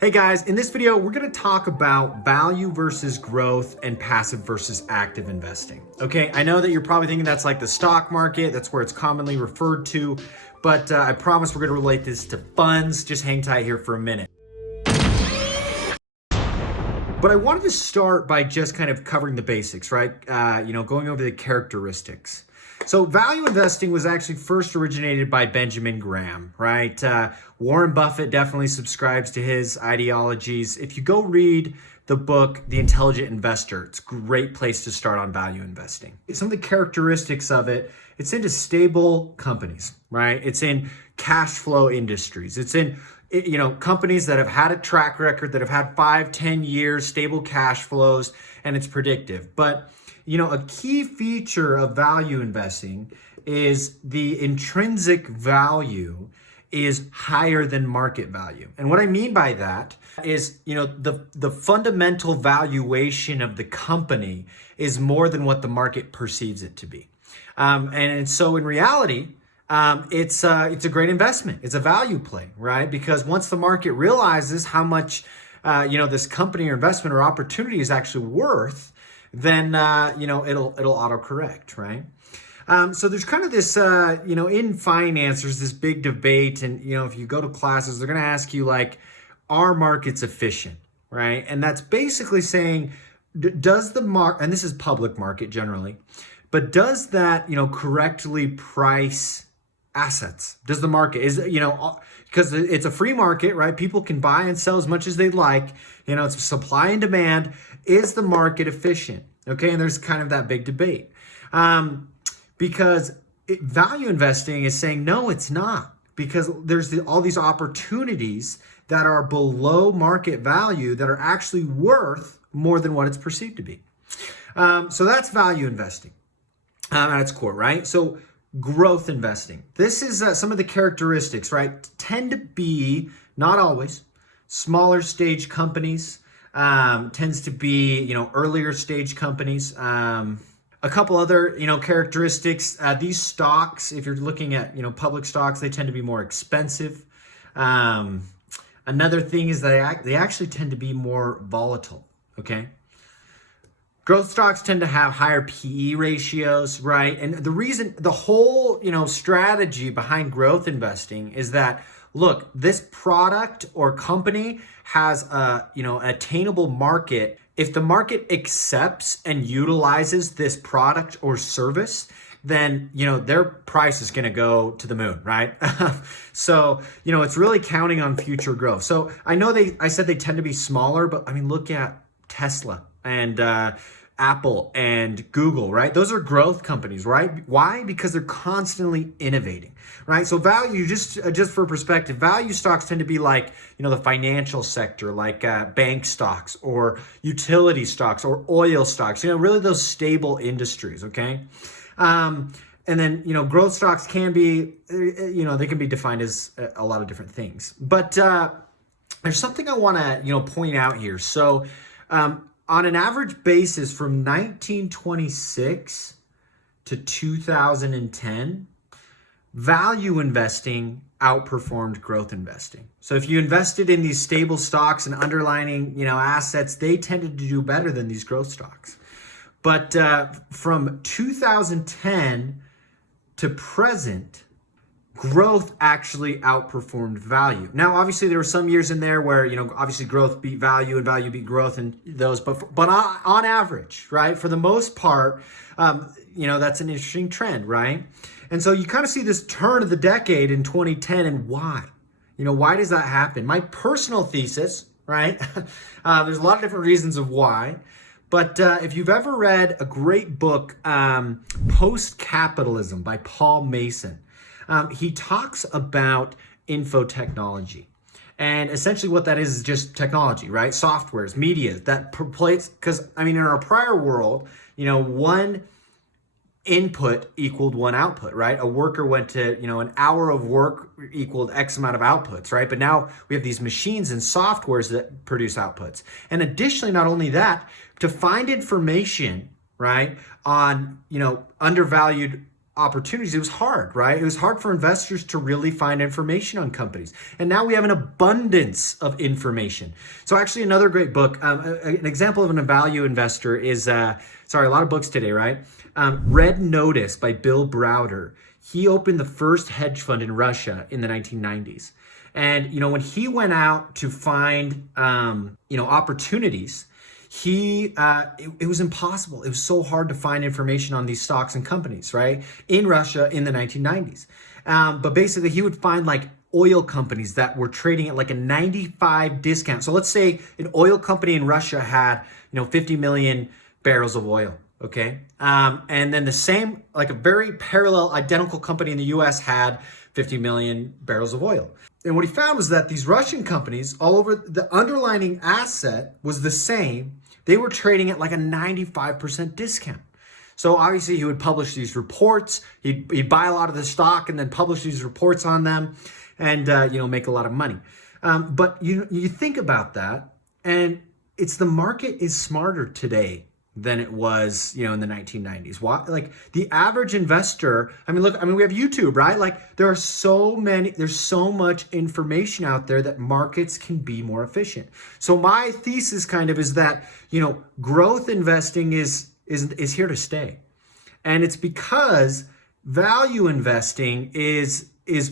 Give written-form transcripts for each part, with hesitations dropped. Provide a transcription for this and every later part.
Hey guys, in this video, we're gonna talk about value versus growth and passive versus active investing. Okay, I know that you're probably thinking that's like the stock market, that's where it's commonly referred to, but I promise we're gonna relate this to funds. Just hang tight here for a minute. But I wanted to start by just kind of covering the basics, right? Going over the characteristics. So value investing was actually first originated by Benjamin Graham, right? Warren Buffett definitely subscribes to his ideologies. If you go read the book, The Intelligent Investor, it's a great place to start on value investing. Some of the characteristics of it, it's into stable companies, right? It's in cash flow industries. It's in companies that have had a track record, that have had 5-10 years, stable cash flows, and it's predictive. But a key feature of value investing is the intrinsic value is higher than market value. And what I mean by that is, the fundamental valuation of the company is more than what the market perceives it to be. And so in reality, it's a great investment. It's a value play, right? Because once the market realizes how much, this company or investment or opportunity is actually worth, then it'll autocorrect, right? So there's kind of this, in finance, there's this big debate, and if you go to classes, they're going to ask you like, are markets efficient, right? And that's basically saying, does the market, and this is public market generally, but does that correctly price assets? Does the market because it's a free market, right? People can buy and sell as much as they'd like. It's supply and demand. Is the market efficient? Okay, and there's kind of that big debate because value investing is saying no, it's not, because there's all these opportunities that are below market value that are actually worth more than what it's perceived to be. So that's value investing at its core, right? So growth investing. This is some of the characteristics, right? Tend to be, not always, smaller stage companies, tends to be, earlier stage companies. A couple other, characteristics. These stocks, if you're looking at, public stocks, they tend to be more expensive. Another thing is that they actually tend to be more volatile, okay? Growth stocks tend to have higher PE ratios, right? And the whole, strategy behind growth investing is that, look, this product or company has a, attainable market. If the market accepts and utilizes this product or service, then, their price is going to go to the moon, right? So, it's really counting on future growth. So I know I said they tend to be smaller, but I mean, look at Tesla and, Apple and Google, right? Those are growth companies, right? Why? Because they're constantly innovating, right? So value, just for perspective, value stocks tend to be like, the financial sector, like bank stocks or utility stocks or oil stocks, really those stable industries, okay? And then, growth stocks can be, they can be defined as a lot of different things. But there's something I want to, point out here. So, on an average basis from 1926 to 2010, value investing outperformed growth investing. So if you invested in these stable stocks and underlying, assets, they tended to do better than these growth stocks. But from 2010 to present, growth actually outperformed value. Now, obviously, there were some years in there where, obviously growth beat value and value beat growth and those, but on average, right, for the most part, that's an interesting trend, right? And so you kind of see this turn of the decade in 2010, and why? Why does that happen? My personal thesis, right, there's a lot of different reasons of why, but if you've ever read a great book, Post-Capitalism by Paul Mason, he talks about info technology. And essentially what that is just technology, right? Softwares, media that plays, because in our prior world, one input equaled one output, right? A worker went to, an hour of work equaled X amount of outputs, right? But now we have these machines and softwares that produce outputs. And additionally, not only that, to find information, right, on, undervalued opportunities, it was hard, right? It was hard for investors to really find information on companies. And now we have an abundance of information. So actually another great book, an example of a value investor is, sorry, a lot of books today, right? Red Notice by Bill Browder. He opened the first hedge fund in Russia in the 1990s. And, when he went out to find, opportunities, it was impossible. It was so hard to find information on these stocks and companies, right? In Russia in the 1990s. But basically he would find like oil companies that were trading at like a 95 discount. So let's say an oil company in Russia had, 50 million barrels of oil. Okay. And then the same, like a very parallel identical company in the US had 50 million barrels of oil. And what he found was that these Russian companies all over, the underlying asset was the same. They were trading at like a 95% discount. So obviously he would publish these reports. He'd buy a lot of the stock and then publish these reports on them and, make a lot of money. But you think about that, and it's the market is smarter today than it was, in the 1990s. Why? Like the average investor, we have YouTube, right? Like there's so much information out there that markets can be more efficient. So my thesis kind of is that, growth investing is here to stay. And it's because value investing is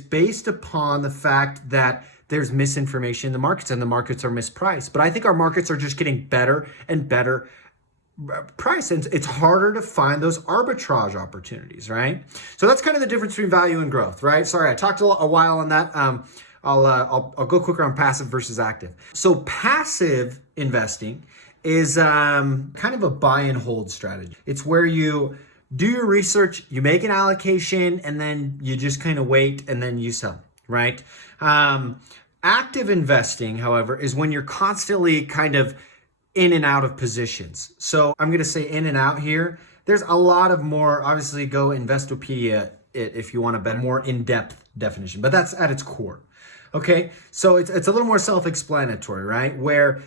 based upon the fact that there's misinformation in the markets and the markets are mispriced. But I think our markets are just getting better and better price, and it's harder to find those arbitrage opportunities, right? So that's kind of the difference between value and growth, right? Sorry, I talked a while on that. I'll go quicker on passive versus active. So passive investing is kind of a buy and hold strategy. It's where you do your research, you make an allocation, and then you just kind of wait and then you sell, right? Active investing, however, is when you're constantly kind of in and out of positions. So I'm going to say in and out here. There's a lot of more, obviously go Investopedia if you want a better, more in-depth definition, but that's at its core. Okay. So it's a little more self-explanatory, right? Where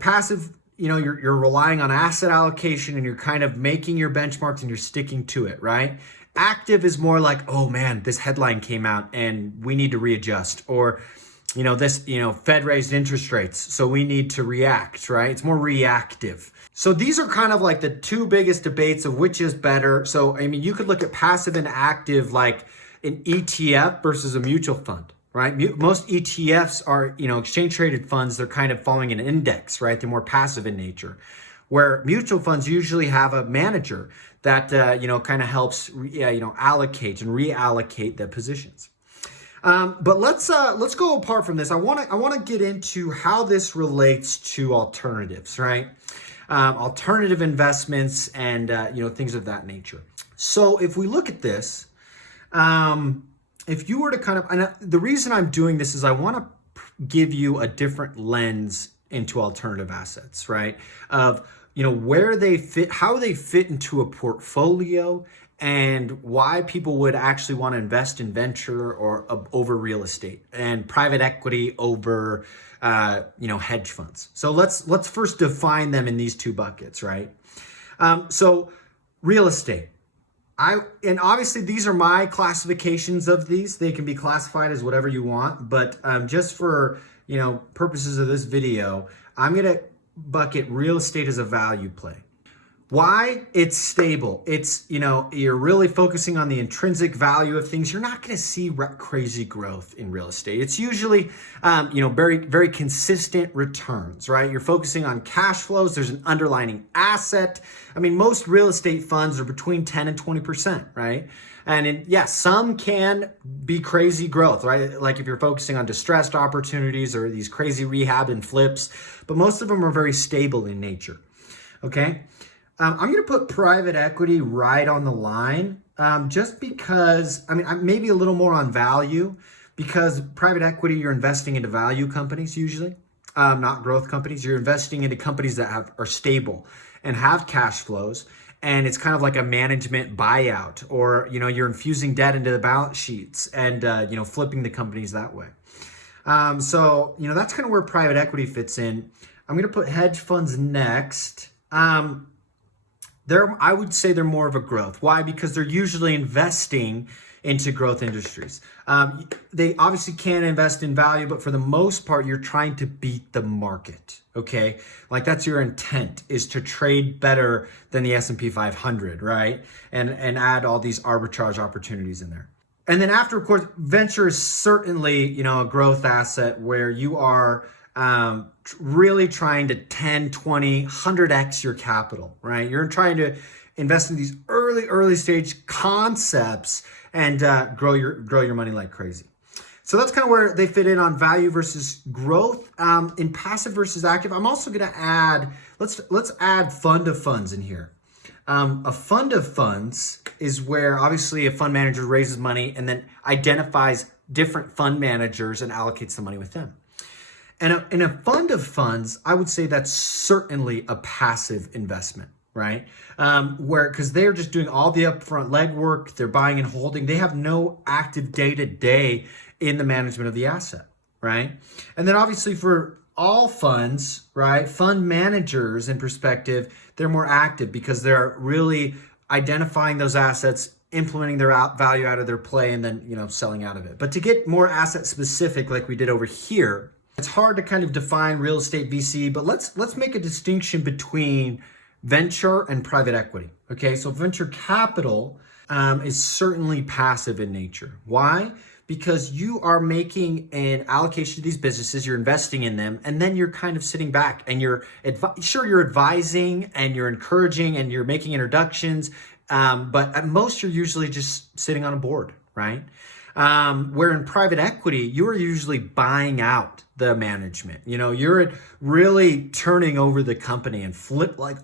passive, you're relying on asset allocation and you're kind of making your benchmarks and you're sticking to it, right? Active is more like, oh man, this headline came out and we need to readjust, or Fed raised interest rates, so we need to react, right? It's more reactive. So these are kind of like the two biggest debates of which is better. So, you could look at passive and active like an ETF versus a mutual fund, right? Most ETFs are, exchange traded funds. They're kind of following an index, right? They're more passive in nature, where mutual funds usually have a manager that, kind of helps, allocate and reallocate the positions. But let's go apart from this. I want to get into how this relates to alternatives, right? Alternative investments and things of that nature. So if we look at this, if you were to kind of, and the reason I'm doing this is I want to give you a different lens into alternative assets, right? Of where they fit, how they fit into a portfolio, and why people would actually want to invest in venture or over real estate, and private equity over, hedge funds. So let's first define them in these two buckets, right? So real estate. And obviously these are my classifications of these. They can be classified as whatever you want, but just for, purposes of this video, I'm going to bucket real estate as a value play. Why? It's stable. It's, you're really focusing on the intrinsic value of things. You're not going to see crazy growth in real estate. It's usually, very, very consistent returns, right? You're focusing on cash flows. There's an underlying asset. Most real estate funds are between 10 and 20%, right? And some can be crazy growth, right? Like if you're focusing on distressed opportunities or these crazy rehab and flips, but most of them are very stable in nature, okay? I'm going to put private equity right on the line, just because, maybe a little more on value, because private equity, you're investing into value companies usually, not growth companies. You're investing into companies that are stable and have cash flows, and it's kind of like a management buyout, or, you're infusing debt into the balance sheets and, flipping the companies that way. So, that's kind of where private equity fits in. I'm going to put hedge funds next. I would say they're more of a growth. Why? Because they're usually investing into growth industries. They obviously can invest in value, but for the most part, you're trying to beat the market. Okay, like that's your intent, is to trade better than the S&P 500, right? And add all these arbitrage opportunities in there. And then after, of course, venture is certainly, a growth asset where you are really trying to 10, 20, 100x your capital, right? You're trying to invest in these early stage concepts and grow your money like crazy. So that's kind of where they fit in on value versus growth. In passive versus active, I'm also going to add, let's add fund of funds in here. A fund of funds is where obviously a fund manager raises money and then identifies different fund managers and allocates the money with them. And in a fund of funds, I would say that's certainly a passive investment, right? Because they're just doing all the upfront legwork, they're buying and holding, they have no active day-to-day in the management of the asset, right? And then obviously for all funds, right, fund managers in perspective, they're more active because they're really identifying those assets, implementing their value out of their play, and then selling out of it. But to get more asset specific like we did over here, it's hard to kind of define real estate VC, but let's make a distinction between venture and private equity. Okay, so venture capital is certainly passive in nature. Why? Because you are making an allocation to these businesses, you're investing in them, and then you're kind of sitting back and you're advising and you're encouraging and you're making introductions, but at most you're usually just sitting on a board, right? Where in private equity, you're usually buying out the management. You're really turning over the company and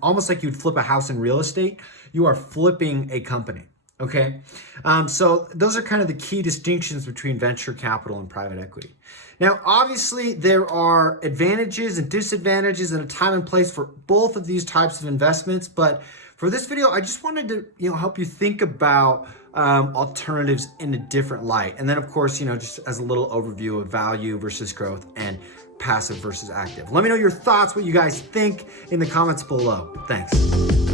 almost like you'd flip a house in real estate. You are flipping a company. Okay. So those are kind of the key distinctions between venture capital and private equity. Now, obviously there are advantages and disadvantages and a time and place for both of these types of investments. But for this video, I just wanted to, help you think about alternatives in a different light. And then of course, just as a little overview of value versus growth and passive versus active. Let me know your thoughts, what you guys think in the comments below. Thanks.